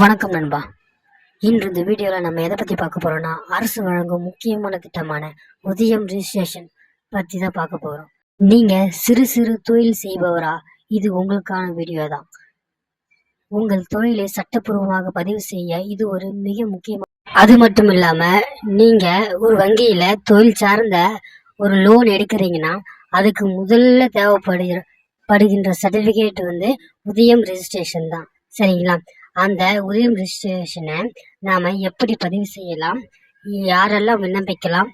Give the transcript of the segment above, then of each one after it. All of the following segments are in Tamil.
வணக்கம் நண்பா. இன்று இந்த வீடியோவில் நம்ம எதை பற்றி பார்க்க போகிறோம்னா அரசு வழங்கும் முக்கியமான திட்டமான உதயம் ரிஜிஸ்ட்ரேஷன் பற்றி தான் பார்க்க போகிறோம் நீங்கள் சிறு சிறு தொழில் செய்பவரா? இது உங்களுக்கான வீடியோ தான். உங்கள் தொழிலை சட்டப்பூர்வமாக பதிவு செய்ய இது ஒரு மிக முக்கியமான அது மட்டும் இல்லாமல் நீங்கள் ஒரு வங்கியில் தொழில் சார்ந்த ஒரு லோன் எடுக்கிறீங்கன்னா அதுக்கு முதல்ல தேவைப்படுகிற படுகின்ற சர்டிஃபிகேட் வந்து உதயம் ரெஜிஸ்ட்ரேஷன் தான். சரிங்களா? அந்த உதயம் ரெஜிஸ்ட்ரேஷனை நாம் எப்படி பதிவு செய்யலாம்? யாரெல்லாம் விண்ணப்பிக்கலாம்?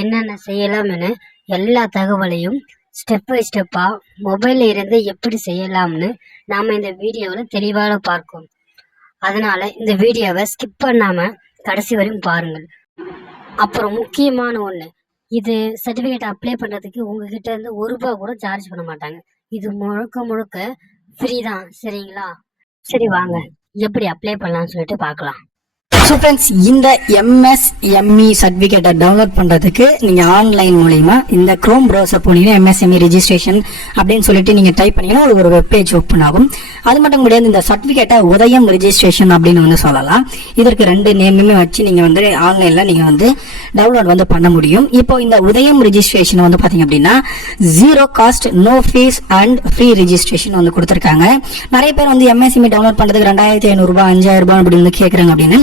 என்னென்ன செய்யலாம்னு எல்லா தகவலையும் ஸ்டெப் பை ஸ்டெப்பாக மொபைலில் இருந்து எப்படி செய்யலாம்னு நாம் இந்த வீடியோவில் தெளிவாக பார்க்கும். அதனால் இந்த வீடியோவை ஸ்கிப் பண்ணாமல் கடைசி வரையும் பாருங்கள். அப்புறம் முக்கியமான ஒன்று இது சர்டிஃபிகேட் அப்ளை பண்ணுறதுக்கு உங்ககிட்ட இருந்து ஒரு ரூபா கூட சார்ஜ் பண்ண மாட்டாங்க. இது முழுக்க முழுக்க ஃப்ரீ தான் சரிங்களா? சரி வாங்க. எப்படி அப்ளை பண்ணலாம்னு சொல்லிட்டு பார்க்கலாம். ஸோ ஃப்ரெண்ட்ஸ் இந்த எம்எஸ்எம்இ சர்டிஃபிகேட்டை டவுன்லோட் பண்ணுறதுக்கு நீங்கள் ஆன்லைன் மூலிமா இந்த க்ரோம் ப்ரௌசர் போனீங்கன்னா எம்எஸ்எம்இ ரெஜிஸ்ட்ரேஷன் அப்படின்னு சொல்லிட்டு நீங்கள் டைப் பண்ணீங்கன்னா உங்களுக்கு ஒரு வெப் பேஜ் ஓப்பன் ஆகும். அது மட்டும் கிடையாது இந்த சர்டிஃபிகேட்டை உதயம் ரெஜிஸ்ட்ரேஷன் அப்படின்னு வந்து சொல்லலாம். இதற்கு ரெண்டு நேமுமே வச்சு நீங்கள் வந்து ஆன்லைனில் நீங்கள் வந்து டவுன்லோட் வந்து பண்ண முடியும். இப்போ இந்த உதயம் ரெஜிஸ்ட்ரேஷன் வந்து பார்த்தீங்க அப்படின்னா zero cost no fee and free registration வந்து கொடுத்துருக்காங்க. நிறைய பேர் வந்து எம்எஸ்எம்இ டவுன்லோட் பண்ணுறதுக்கு ரெண்டாயிரத்தி ஐநூறுரூபா அஞ்சாயிரம் ரூபாய் வந்து கேட்குறாங்க அப்படின்னு.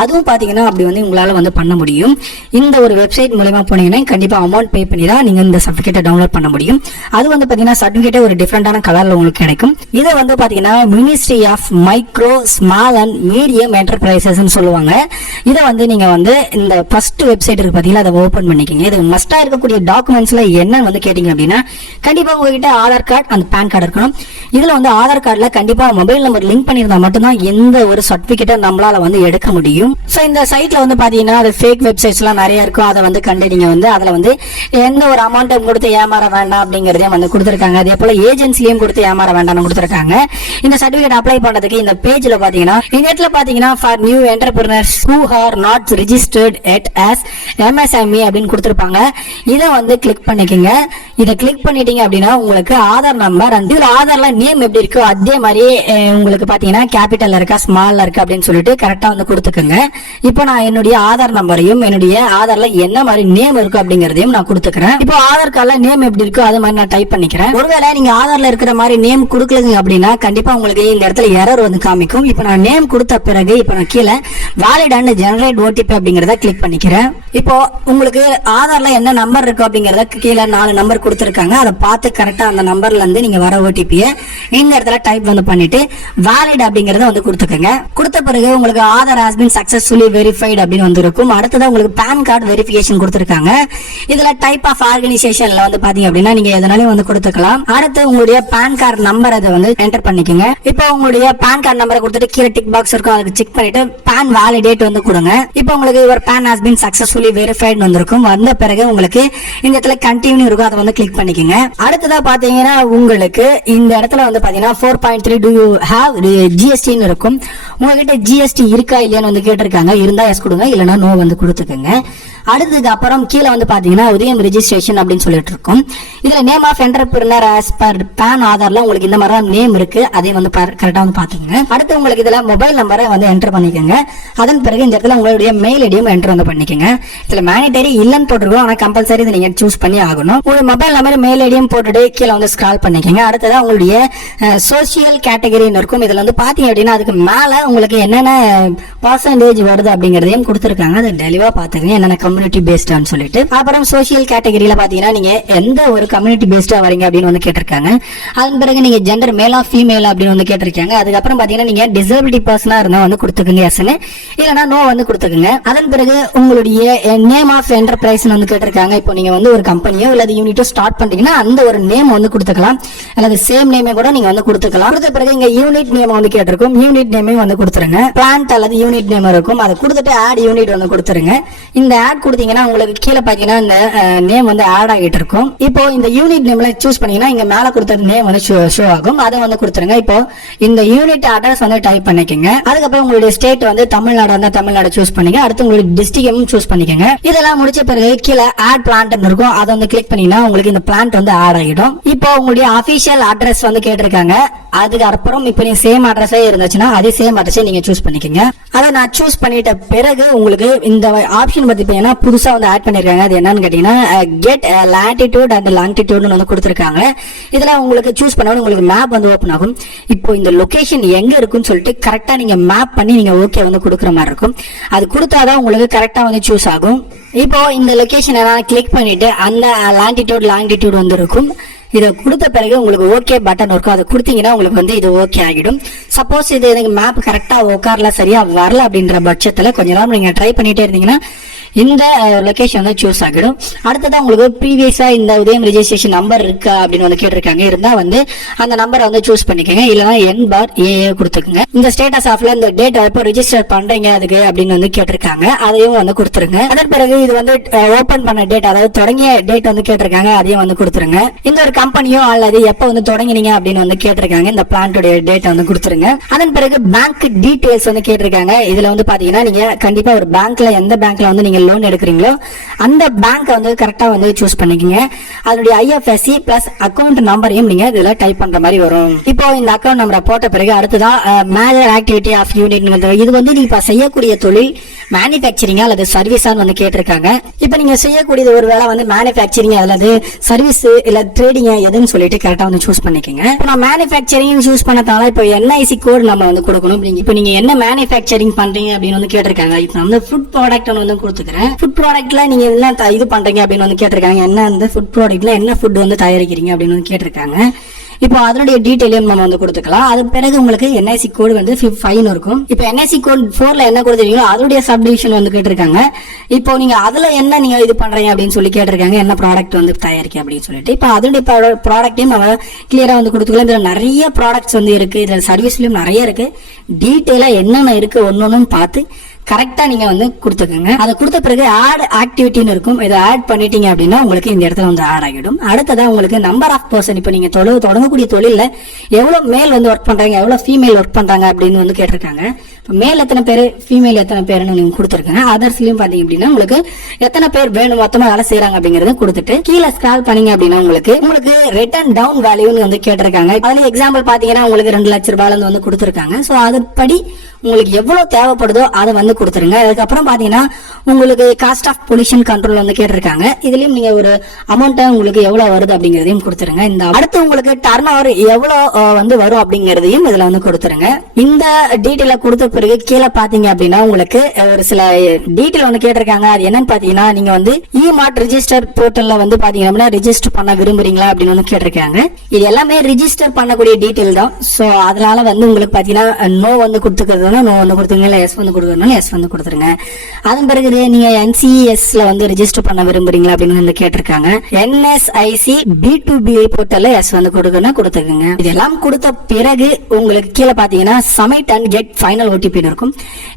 அதுவும் பார்த்தீங்கன்னா அப்படி வந்து உங்களால் வந்து பண்ண முடியும். இந்த ஒரு வெப்சைட் மூலமா போனீங்கன்னா கண்டிப்பாக அமௌண்ட் பே பண்ணி தான் நீங்கள் இந்த சர்டிஃபிகேட்டை டவுன்லோட் பண்ண முடியும். அது வந்து பார்த்தீங்கன்னா சர்டிஃபிகேட்டே ஒரு டிஃப்ரெண்டான கலரில் உங்களுக்கு கிடைக்கும். இது வந்து பார்த்தீங்கன்னா ministry of micro small and medium என்டர்பிரைசஸ்ன்னு சொல்லுவாங்க. இதை வந்து நீங்கள் வந்து இந்த ஃபர்ஸ்ட் வெப்சைட் இருக்கு பார்த்தீங்கன்னா அதை ஓப்பன் பண்ணிக்கிங்க. இது மஸ்ட்டாக இருக்கக்கூடிய டாக்குமெண்ட்ஸில் என்ன வந்து கேட்டிங்க அப்படின்னா கண்டிப்பாக உங்ககிட்ட ஆதார் கார்டு அந்த பேன் கார்டு இருக்கணும். இதில் வந்து ஆதார் கார்டில் கண்டிப்பாக மொபைல் நம்பர் லிங்க் பண்ணியிருந்தால் மட்டும்தான் எந்த ஒரு சர்டிஃபிகேட்டை நம்மளால வந்து எடுக்க முடியும். ஸோ இந்த சைட்ல வந்து பாத்தீங்கன்னா அது ஃபேக் வெப்சைட்ஸ்லாம் நிறைய இருக்கும். அதை வந்து கண்டு நீங்க வந்து அதுல வந்து எந்த ஒரு அமௌண்ட்டும் கொடுத்து ஏமாற வேண்டாம் அப்படிங்கறதையும் வந்து கொடுத்துருக்காங்க. அதே போல ஏஜென்சிலையும் கொடுத்து ஏமாற வேண்டாம்னு கொடுத்துருக்காங்க. இந்த சர்டிபிகேட் அப்ளை பண்றதுக்கு இந்த பேஜ்ல பாத்தீங்கன்னா இந்த இடத்துல பாத்தீங்கன்னா for new entrepreneurs who are not registered yet as MSME அப்படின்னு கொடுத்துருப்பாங்க. இதை வந்து கிளிக் பண்ணிக்கோங்க. இதை கிளிக் பண்ணிட்டீங்க அப்படின்னா உங்களுக்கு ஆதார் நம்பர் அந்த இதுல ஆதார்ல நேம் எப்படி இருக்கோ அதே மாதிரி உங்களுக்கு பாத்தீங்கன்னா கேபிட்டல்ல இருக்கா ஸ்மால்ல இருக்கா அப்படின்னு சொல்லிட்டு கரெக்டா வந்து கொடுத்துருங்க இப்போ நான் என்னுடைய ஆதார் நம்பரையும் என்னுடைய ஆதார்ல என்ன மாதிரி நேம் இருக்கு அப்படிங்கறதையும் நான் கொடுத்துக்கிறேன். இப்போ ஆதார் கார்டுல நேம் எப்படி இருக்கோ அது மாதிரி நான் டைப் பண்ணிக்கிறேன். ஒருவேளை நீங்க ஆதார்ல இருக்கிற மாதிரி நேம் கொடுக்கலங்க அப்படின்னா கண்டிப்பா உங்களுக்கு இந்த இடத்துல எரர் வந்து காமிக்கும். இப்போ நான் நேம் கொடுத்த பிறகு இப்போ நான் கீழே வேலிட் அண்ட் ஜெனரேட் ஓடிபி அப்படிங்கறத கிளிக் பண்ணிக்கிறேன். இப்போ உங்களுக்கு ஆதார்ல என்ன நம்பர் இருக்கு அப்படிங்கறத கீழே நாலு நம்பர் கொடுத்துருக்காங்க. அதை பார்த்து கரெக்டா அந்த நம்பர்ல இருந்து நீங்க வர ஓடிபியை இந்த இடத்துல டைப் வந்து பண்ணிட்டு வேலிட் அப்படிங்கறத வந்து கொடுத்துக்கோங்க. கொடுத்த பிறகு உங்களுக்கு Aadhaar has been successfully verified அப்படின்னு வந்திருக்கும். இருக்கும் உங்களுக்கு பேன் கார்டு வெரிஃபிகேஷன் கொடுத்துருக்காங்க. இதுல டைப் ஆஃப் ஆர்கனைசேஷன்ல வந்து பாத்தீங்க அப்படின்னா நீங்க எதனாலும் வந்து கொடுத்துக்கலாம். அடுத்து உங்களுடைய பேன் கார்டு நம்பர் அதை வந்து என்டர் பண்ணிக்கோங்க. இப்போ உங்களுடைய பேன் கார்டு நம்பரை கொடுத்துட்டு கீழே டிக் பாக்ஸ் இருக்கும். அதுக்கு செக் பண்ணிட்டு பேன் வேலிடேட் வந்து கொடுங்க. இப்போ உங்களுக்கு ஒரு PAN has been successfully verified வந்திருக்கும். வந்த பிறகு உங்களுக்கு இந்த இடத்துல கண்டினியூ இருக்கும். அதை வந்து கிளிக் பண்ணிக்கோங்க. அடுத்ததா பாத்தீங்கன்னா உங்களுக்கு இந்த இடத்துல வந்து பாத்தீங்கன்னா four point three do you have ஜிஎஸ்டின்னு இருக்கும். உங்ககிட்ட ஜிஎஸ்டி இருக்கா இல்லையான்னு வந்து கேட்டிருக்காங்க. இருந்தா எஸ் கொடுங்க இல்லைன்னா நோ வந்து கொடுத்துக்கோங்க. அடுத்ததுக்கு அப்புறம் கீழே வந்து பாத்தீங்கன்னா உதயம் ரிஜிஸ்ட்ரேஷன் அப்படின்னு சொல்லிட்டு இருக்கும். இதுல name of entrepreneur as per PAN ஆதார்ல உங்களுக்கு இந்த மாதிரி தான் நேம் இருக்கு. அதையும் வந்து கரெக்டா வந்து பாத்துக்கோங்க அடுத்து உங்களுக்கு இதுல மொபைல் நம்பரை வந்து என்டர் பண்ணிக்கோங்க. அதன் பிறகு இந்த இடத்துல உங்களுடைய மெயில் ஐடியும் என்டர் வந்து பண்ணிக்கோங்க. இதுல மேனிடரி இல்லைன்னு போட்டிருக்கோம். ஆனா கம்பல்சரி இதை நீங்க சூஸ் பண்ணி ஆகணும். உங்களுடைய மொபைல் நம்பர் மெயில் ஐடியும் போட்டுட்டு கீழே வந்து ஸ்க்ரால் பண்ணிக்கோங்க. அடுத்ததான் உங்களுடைய சோசியல் கேட்டகரின்னு இருக்கும். இதுல வந்து பாத்தீங்க அப்படின்னா அதுக்கு மேல உங்களுக்கு என்னென்ன பாஸ் பர்சன்டேஜ் வருது அப்படிங்கறதையும் கொடுத்துருக்காங்க. அதை தெளிவா பாத்துக்கங்க என்னென்ன கம்யூனிட்டி பேஸ்டான்னு சொல்லிட்டு. அப்புறம் சோசியல் கேட்டகரியில பாத்தீங்கன்னா நீங்க எந்த ஒரு கம்யூனிட்டி பேஸ்டா வரீங்க அப்படின்னு வந்து கேட்டிருக்காங்க. அதன் பிறகு நீங்க ஜெண்டர் மேலா ஃபீமேலா அப்படின்னு வந்து கேட்டிருக்காங்க. அதுக்கப்புறம் பாத்தீங்கன்னா நீங்க டிசபிலிட்டி பர்சனா இருந்தா வந்து கொடுத்துக்கோங்க எஸ்ன்னு இல்லைன்னா நோ வந்து கொடுத்துக்கோங்க. அதன் பிறகு உங்களுடைய நேம் ஆஃப் என்டர்பிரைஸ் வந்து கேட்டிருக்காங்க. இப்போ நீங்க வந்து ஒரு கம்பெனியோ இல்லது யூனிட்டோ ஸ்டார்ட் பண்றீங்கன்னா அந்த ஒரு நேம் வந்து கொடுத்துக்கலாம். அல்லது சேம் நேமே கூட நீங்க வந்து கொடுத்துக்கலாம். கொடுத்த பிறகு இங்க யூனிட் நேம் வந்து கேட்டிருக்கும். யூனிட் நேமே வந்து கொடுத்துருங்க. பிளான்ட் அல்லது யூனிட் நேம் இருக்கும். அதை கொடுத்துட்டு ஆட் யூனிட் வந்து கொடுத்துருங்க. இந்த ஆட் கொடுத்தீங்கன்னா உங்களுக்கு கீழே பார்த்தீங்கன்னா இந்த நேம் வந்து ஆட் ஆகிட்டு இருக்கும். இப்போ இந்த யூனிட் நேம்ல சூஸ் பண்ணீங்கன்னா இங்க மேல கொடுத்த நேம் வந்து ஷோ ஆகும். அதை வந்து கொடுத்துருங்க. இப்போ இந்த யூனிட் அட்ரஸ் வந்து டைப் பண்ணிக்கோங்க. அதுக்கப்புறம் உங்களுடைய ஸ்டேட் வந்து தமிழ்நாடு வந்து தமிழ்நாடு சூஸ் பண்ணிக்க அடுத்து உங்களுடைய டிஸ்ட்ரிக்டும் சூஸ் பண்ணிக்கோங்க. இதெல்லாம் முடிச்ச பிறகு கீழே ஆட் பிளான்ட் இருக்கும். அதை வந்து கிளிக் பண்ணீங்கன்னா உங்களுக்கு இந்த பிளான்ட் வந்து ஆட் ஆகிடும். இப்போ உங்களுடைய அபிஷியல் அட்ரஸ் வந்து கேட்டிருக்காங்க. அதுக்கு அப்புறம் இப்போ நீங்க சேம் அட்ரஸே இருந்துச்சுன்னா அதே சேம் அட்ரஸே நீங்க சூஸ் பண்ணிக்கோங்க. அதை நான் சூஸ் பண்ணிட்ட பிறகு உங்களுக்கு இந்த ஆப்ஷன் பத்தி பார்த்தீங்கன்னா புதுசா வந்து ஆட் பண்ணிருக்காங்க அது என்னன்னு கேட்டீங்கன்னா கெட் லாட்டிடியூட் அண்ட் லாங்கிடியூட்னு வந்து கொடுத்துருக்காங்க. இதுல உங்களுக்கு சூஸ் பண்ண உங்களுக்கு மேப் வந்து ஓப்பன் ஆகும். இப்போ இந்த லொகேஷன் எங்க இருக்குன்னு சொல்லிட்டு கரெக்டா நீங்க மேப் பண்ணி நீங்க ஓகே வந்து கொடுக்குற மாதிரி இருக்கும். அது கொடுத்தாதான் உங்களுக்கு கரெக்டா வந்து சூஸ் ஆகும். இப்போ இந்த லொகேஷனை நான் கிளிக் பண்ணிட்டு அந்த லாங்கிடியூட் லாங்கிடியூட் வந்து இருக்கும். இதை கொடுத்த பிறகு உங்களுக்கு ஓகே பட்டன் இருக்கும் அதை கொடுத்தீங்கன்னா உங்களுக்கு வந்து இது ஓகே ஆகிடும். சப்போஸ் இது எனக்கு மேப் கரெக்டா உட்காரல சரியா வரல அப்படின்ற பட்சத்தில் கொஞ்ச நேரம் நீங்க ட்ரை பண்ணிட்டே இருந்தீங்கன்னா இந்த லொகேஷன் வந்து சூஸ் ஆகிடும். அடுத்ததான் உங்களுக்கு ப்ரீவியஸா இந்த உதயம் ரிஜிஸ்ட்ரேஷன் நம்பர் இருக்கா அப்படின்னு வந்து கேட்டிருக்காங்க. இருந்தா வந்து அந்த நம்பரை வந்து சூஸ் பண்ணிக்கோங்க. இல்லைன்னா என் பார் ஏ கொடுத்துக்கோங்க. இந்த ஸ்டேட்டஸ் ஆஃப்ல இந்த டேட் எப்போ ரிஜிஸ்டர் பண்றீங்க அதுக்கு அப்படின்னு வந்து கேட்டிருக்காங்க. அதையும் வந்து கொடுத்துருங்க. அதன் பிறகு இது வந்து ஓபன் பண்ண டேட் அதாவது தொடங்கிய டேட் வந்து கேட்டிருக்காங்க. அதையும் வந்து கொடுத்துருங்க. இந்த ஒரு கம்பெனியோ அல்லது எப்போ வந்து தொடங்கினீங்க அப்படின்னு வந்து கேட்டிருக்காங்க. இந்த பிளான்டோட டேட் வந்து கொடுத்துருங்க. அதன் பிறகு பேங்க் டீடைல்ஸ் வந்து கேட்டிருக்காங்க. இதுல வந்து பாத்தீங்கன்னா நீங்க கண்டிப்பா ஒரு பேங்க்ல எந்த பேங்க்ல வந்து நீங்க லோன் எடுக்கிறீங்களோ அந்த பேங்க் வந்து கரெக்டா வந்து சூஸ் பண்ணிக்கோங்க. அதனுடைய ஐஎஃப்எஸ்சி ப்ளஸ் அக்கௌண்ட் நம்பரையும் நீங்க இதுல டைப் பண்ற மாதிரி வரும். இப்போ இந்த அக்கௌண்ட் நம்பரை போட்ட பிறகு அடுத்ததா மேஜர் ஆக்டிவிட்டி ஆஃப் யூனிட் இது வந்து நீங்கள் இப்ப செய்யக்கூடிய தொழில் மேனுஃபேக்சரிங் அல்லது சர்வீஸான்னு வந்து கேட்டிருக்காங்க. இப்போ நீங்க செய்யக்கூடியது ஒரு வேலை வந்து மேனுஃபேக்சரிங் அல்லது சர்வீஸ் இல்ல ட்ரேடிங் எதுன்னு சொல்லிட்டு கரெக்டா வந்து சூஸ் பண்ணிக்கோங்க. இப்போ நான் மேனுஃபேக்சரிங் சூஸ் பண்ணதால இப்போ என்ஐசி கோட் நம்ம வந்து கொடுக்கணும். இப்ப நீங்க- இப்போ நீங்கள் என்ன மேனுஃபேக்சரிங் பண்றீங்க அப்படின்னு வந்து கேட்டிருக்காங்க. இப்போ நான் வந்து ஃபுட் ப்ராடக்ட் வந்து கொடுத்துக்கிறேன். ஃபுட் ப்ராடக்ட்ல நீங்க என்ன த- இது பண்றீங்க அப்படின்னு வந்து கேட்டிருக்காங்க. என்ன அந்த ஃபுட் ப்ராடக்ட்ல என்ன ஃபுட் வந்து தயாரிக்கிறீங்க அப்படின்னு வந்து கேட்டிருக்காங்க. இப்போ அதனுடைய டீட்டெயிலையும் நம்ம வந்து கொடுத்துக்கலாம். அது பிறகு உங்களுக்கு என்ஐசி கோடு வந்து ஃபைன் இருக்கும். இப்போ என்ஐசி கோட் ஃபோர்ல என்ன கொடுத்துருக்கீங்களோ அதனுடைய சப்டிவிஷன் வந்து கேட்டிருக்காங்க. இப்போ நீங்க அதுல என்ன நீங்க இது பண்றீங்க அப்படின்னு சொல்லி கேட்டிருக்காங்க. என்ன ப்ராடக்ட் வந்து தயாரிக்க அப்படின்னு சொல்லிட்டு. இப்போ அதனுடைய ப்ராடக்ட்டையும் நம்ம கிளியரா வந்து கொடுத்துக்கலாம். இதுல நிறைய ப்ராடக்ட்ஸ் வந்து இருக்கு. இதுல சர்வீஸ்லயும் நிறைய இருக்கு. டீட்டெயிலா என்னென்ன இருக்கு ஒன்னொன்னு பார்த்து கரெக்டா நீங்கள் வந்து கொடுத்துக்கோங்க. அதை கொடுத்த பிறகு ஆட் ஆக்டிவிட்டின்னு இருக்கும். இதை ஆட் பண்ணிட்டீங்க அப்படின்னா உங்களுக்கு இந்த இடத்துல வந்து ஆட் ஆகிடும். அடுத்ததாக உங்களுக்கு நம்பர் ஆஃப் பர்சன் இப்போ நீங்கள் தொழில் தொடங்கக்கூடிய தொழில எவ்வளோ மேல் வந்து ஒர்க் பண்ணுறாங்க எவ்வளோ ஃபீமேல் ஒர்க் பண்ணுறாங்க அப்படின்னு வந்து கேட்டிருக்காங்க. இப்போ மேல் எத்தனை பேர்? ஃபீமேல் எத்தனை பேர்னு நீங்க கொடுத்துருக்காங்க அதர்ஸ்லயும் பாத்தீங்க அப்படின்னா உங்களுக்கு எத்தனை பேர் வேணும் மொத்தமா வேலை செய்யறாங்க அப்படிங்கறத கொடுத்துட்டு கீழே ஸ்கிரால் பண்ணீங்க அப்படின்னா உங்களுக்கு உங்களுக்கு ரிட்டர்ன் டவுன் வேல்யூன்னு வந்து கேட்டிருக்காங்க. அதுல எக்ஸாம்பிள் பாத்தீங்கன்னா உங்களுக்கு ரெண்டு லட்ச ரூபாயில இருந்து வந்து கொடுத்துருக்காங்க. ஸோ அதுபடி உங்களுக்கு எவ்வளவு தேவைப்படுதோ அதை வந்து கொடுத்துருங்க. அதுக்கப்புறம் பாத்தீங்கன்னா உங்களுக்கு காஸ்ட் ஆஃப் பொல்யூஷன் கண்ட்ரோல் வந்து கேட்டிருக்காங்க. இதுலயும் நீங்க ஒரு அமௌண்ட்டை உங்களுக்கு எவ்வளவு வருது அப்படிங்கறதையும் கொடுத்துருங்க. இந்த அடுத்து உங்களுக்கு டர்ன் ஓவர் எவ்வளவு வந்து வரும் அப்படிங்கறதையும் இதுல வந்து கொடுத்துருங்க. இந்த டீட்டெயில கொடுத்து பிறகு கீழே பாத்தீங்க அப்படின்னா உங்களுக்கு ஒரு சில டீட்டெயில் ஒன்று கேட்டிருக்காங்க. அது என்னன்னு பாத்தீங்கன்னா நீங்க வந்து இ மார்ட் ரிஜிஸ்டர் போர்ட்டல்ல வந்து பாத்தீங்க அப்படின்னா ரிஜிஸ்டர் பண்ண விரும்புறீங்களா அப்படின்னு வந்து கேட்டிருக்காங்க. இது எல்லாமே ரிஜிஸ்டர் பண்ணக்கூடிய டீட்டெயில் தான். சோ அதனால வந்து உங்களுக்கு பாத்தீங்கன்னா நோ வந்து கொடுத்துக்கிறதுனா நோ வந்து கொடுத்துருங்க. இல்லை எஸ் வந்து கொடுக்கறதுனால எஸ் வந்து கொடுத்துருங்க. அதன் பிறகு நீங்க என்சிஎஸ்ல வந்து ரிஜிஸ்டர் பண்ண விரும்புறீங்களா அப்படின்னு வந்து கேட்டிருக்காங்க. என்எஸ்ஐசி பி டு பி போர்ட்டல்ல எஸ் வந்து கொடுக்கணும் கொடுத்துக்கோங்க. இதெல்லாம் கொடுத்த பிறகு உங்களுக்கு கீழே பாத்தீங்கன்னா சமிட் அண்ட் கெட் ஃபைனல் ஓடிபின்னு இருக்கும்.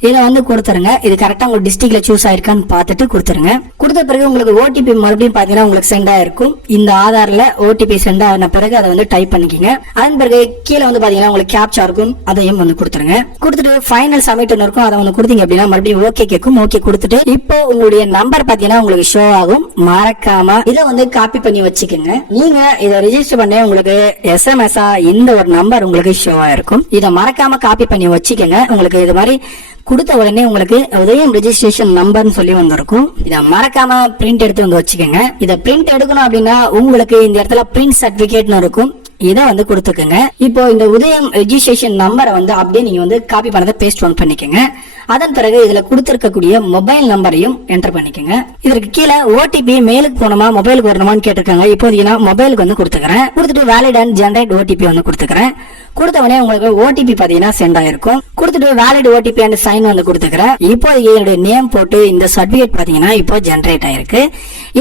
இதை வந்து கொடுத்துருங்க. இது கரெக்டாக உங்க டிஸ்ட்ரிக்ட்ல சூஸ் ஆயிருக்கான்னு பார்த்துட்டு கொடுத்துருங்க. கொடுத்த பிறகு உங்களுக்கு ஓடிபி மறுபடியும் பார்த்தீங்கன்னா உங்களுக்கு சென்ட் ஆயிருக்கும். இந்த ஆதாரில் ஓடிபி சென்ட் ஆன பிறகு அதை வந்து டைப் பண்ணிக்கோங்க. அதன் பிறகு கீழே வந்து பார்த்தீங்கன்னா உங்களுக்கு கேப்சா இருக்கும் அதையும் வந்து கொடுத்துருங்க. கொடுத்துட்டு ஃபைனல் சமிட் இருக்கும். அதை வந்து கொடுத்தீங்க அப்படின்னா மறுபடியும் ஓகே கேட்கும். ஓகே கொடுத்துட்டு இப்போ உங்களுடைய நம்பர் பார்த்தீங்கன்னா உங்களுக்கு ஷோ ஆகும். மறக்காம இதை வந்து காப்பி பண்ணி வச்சுக்கோங்க. நீங்க இதை ரிஜிஸ்டர் பண்ண உங்களுக்கு எஸ்எம்எஸ் இந்த ஒரு நம்பர் உங்களுக்கு ஷோ ஆயிருக்கும் இதை மறக்காம காப்பி பண்ணி வச்சுக்கோங்க. உங்களுக்கு இது மாதிரி கொடுத்த உடனே உங்களுக்கு உதயம் ரெஜிஸ்ட்ரேஷன் நம்பர்னு சொல்லி வந்திருக்கும். இதை மறக்காம பிரிண்ட் எடுத்து வந்து வச்சுக்கோங்க. இதை பிரிண்ட் எடுக்கணும் அப்படின்னா உங்களுக்கு இந்த இடத்துல பிரிண்ட் சர்டிபிகேட்னு இருக்கும். இதை வந்து கொடுத்துக்கோங்க இப்போ இந்த உதயம் ரெஜிஸ்ட்ரேஷன் நம்பரை வந்து அப்படியே நீங்க வந்து காப்பி பண்ணதை பேஸ்ட் ஒன் பண்ணிக்கோங்க. அதன் பிறகு இதுல கொடுத்திருக்கக்கூடிய மொபைல் நம்பரையும் என்டர் பண்ணிக்கோங்க. இதற்கு கீழே ஓடிபி மேலுக்கு போகணுமா மொபைலுக்கு வரணுமான்னு கேட்டிருக்காங்க. இப்போதைக்கு நான் மொபைலுக்கு வந்து கொடுத்துக்கிறேன். கொடுத்துட்டு வேலிட் அண்ட் ஜென்ரேட் ஓடிபி வந்து கொடுத்துக்கிறேன். கொடுத்தவனே உங்களுக்கு ஓடிபி பாத்தீங்கன்னா சென்ட் ஆயிருக்கும். கொடுத்துட்டு வேலிட் ஓடிபி அண்ட் சைன் வந்து கொடுத்துக்கிறேன். இப்போதைக்கு என்னுடைய நேம் போட்டு இந்த சர்டிபிகேட் பாத்தீங்கன்னா இப்போ ஜென்ரேட் ஆயிருக்கு.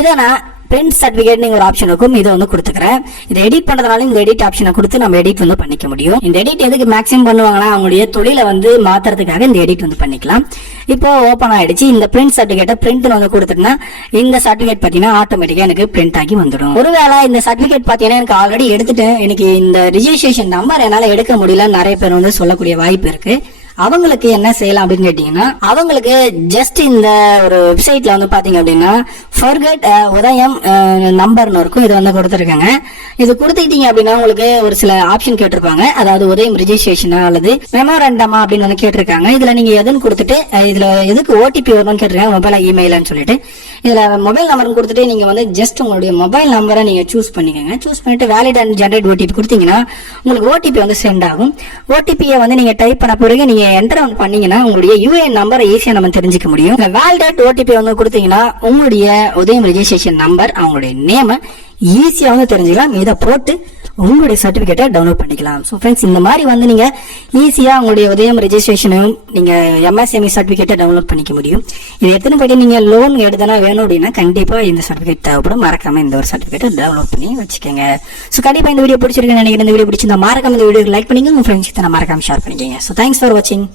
இதை நான் பிரிண்ட் சர்டிஃபிகேட்னு ஒரு ஆப்ஷன் இருக்கும் இது வந்து கொடுத்துக்கிறேன். இதை எடிட் பண்ணுறதுனால இந்த எடிட் ஆப்ஷனை கொடுத்து நம்ம எடிட் வந்து பண்ணிக்க முடியும். இந்த எடிட் எதுக்கு மேக்ஸிமம் பண்ணுவாங்கன்னா அவங்களுடைய தொழிலை வந்து மாத்துறதுக்காக இந்த எடிட் வந்து பண்ணிக்கலாம். இப்போ ஓப்பன் ஆயிடுச்சு. இந்த பிரிண்ட் சர்டிஃபிகேட்டை பிரிண்ட் வந்து கொடுத்துட்டுனா இந்த சர்டிஃபிகேட் பார்த்தீங்கன்னா ஆட்டோமேட்டிக்காக எனக்கு பிரிண்ட் ஆகி வந்துடும். ஒருவேளை இந்த சர்டிஃபிகேட் பார்த்தீங்கன்னா எனக்கு ஆல்ரெடி எடுத்துட்டேன். எனக்கு இந்த ரிஜிஸ்ட்ரேஷன் நம்பர் என்னால் எடுக்க முடியல நிறைய பேர் வந்து சொல்லக்கூடிய வாய்ப்பு இருக்குது அவங்களுக்கு என்ன செய்யலாம் அப்படின்னு கேட்டீங்கன்னா அவங்களுக்கு ஜஸ்ட் இந்த ஒரு வெப்சைட்ல வந்து பாத்தீங்க அப்படின்னா ஃபர்கட் உதயம் நம்பர்னு இருக்கும் இது வந்து கொடுத்துருக்காங்க. இது கொடுத்துக்கிட்டீங்க அப்படின்னா உங்களுக்கு ஒரு சில ஆப்ஷன் கேட்டிருப்பாங்க. அதாவது உதயம் ரிஜிஸ்ட்ரேஷனா அல்லது மெமோரண்டமா அப்படின்னு வந்து கேட்டிருக்காங்க. இதுல நீங்க எதுன்னு கொடுத்துட்டு இதுல எதுக்கு ஓடிபி வரும்னு கேட்டிருக்காங்க? மொபைல் இமெயில்னு சொல்லிட்டு. இதுல மொபைல் நம்பர் கொடுத்துட்டு நீங்க வந்து ஜஸ்ட் உங்களுடைய மொபைல் நம்பரை நீங்க சூஸ் பண்ணிக்கோங்க. சூஸ் பண்ணிட்டு வேலிட் அண்ட் ஜென்ரேட் ஓடிபி கொடுத்தீங்கன்னா உங்களுக்கு ஓடிபி வந்து சென்ட் ஆகும். ஓடிபியை வந்து நீங்க டைப் பண்ண பிறகு நீங்க என்டர் வந்து பண்ணீங்கன்னா உங்களுடைய யூஏஎன் நம்பரை ஈஸியா நம்ம தெரிஞ்சுக்க முடியும். வேல்டேட் ஓடிபி வந்து கொடுத்தீங்கன்னா உங்களுடைய உதயம் ரெஜிஸ்ட்ரேஷன் நம்பர் அவங்களுடைய நேம ஈஸியா வந்து தெரிஞ்சுக்கலாம். இதை போட்டு உங்களுடைய சர்டிபிகேட்டை டவுன்லோட் பண்ணிக்கலாம். ஸோ ஃப்ரெண்ட்ஸ் இந்த மாதிரி வந்து நீங்க ஈஸியா உங்களுடைய உதயம் ரெஜிஸ்ட்ரேஷனும் நீங்க எம்எஸ்எம்இ சர்டிஃபிகேட்டை டவுன்லோட் பண்ணிக்க முடியும். இது எத்தனை போயிட்டு நீங்க லோன் எடுத்தனா வேணும் அப்படின்னா கண்டிப்பாக இந்த சர்டிஃபிகேட் தேவைப்படும். மறக்காம இந்த ஒரு சர்டிபிகேட்டை டவுன்லோட் பண்ணி வச்சுக்கோங்க. ஸோ கண்டிப்பாக இந்த வீடியோ பிடிச்சிருக்கேன் நினைக்கிறேன். இந்த வீடியோ பிடிச்சிருந்தா மறக்காம இந்த வீடியோ லைக் பண்ணிங்க உங்க ஃப்ரெண்ட்ஸ் மறக்காம ஷேர் பண்ணிக்கோங்க. ஸோ தேங்க்ஸ் ஃபார் வாட்சிங்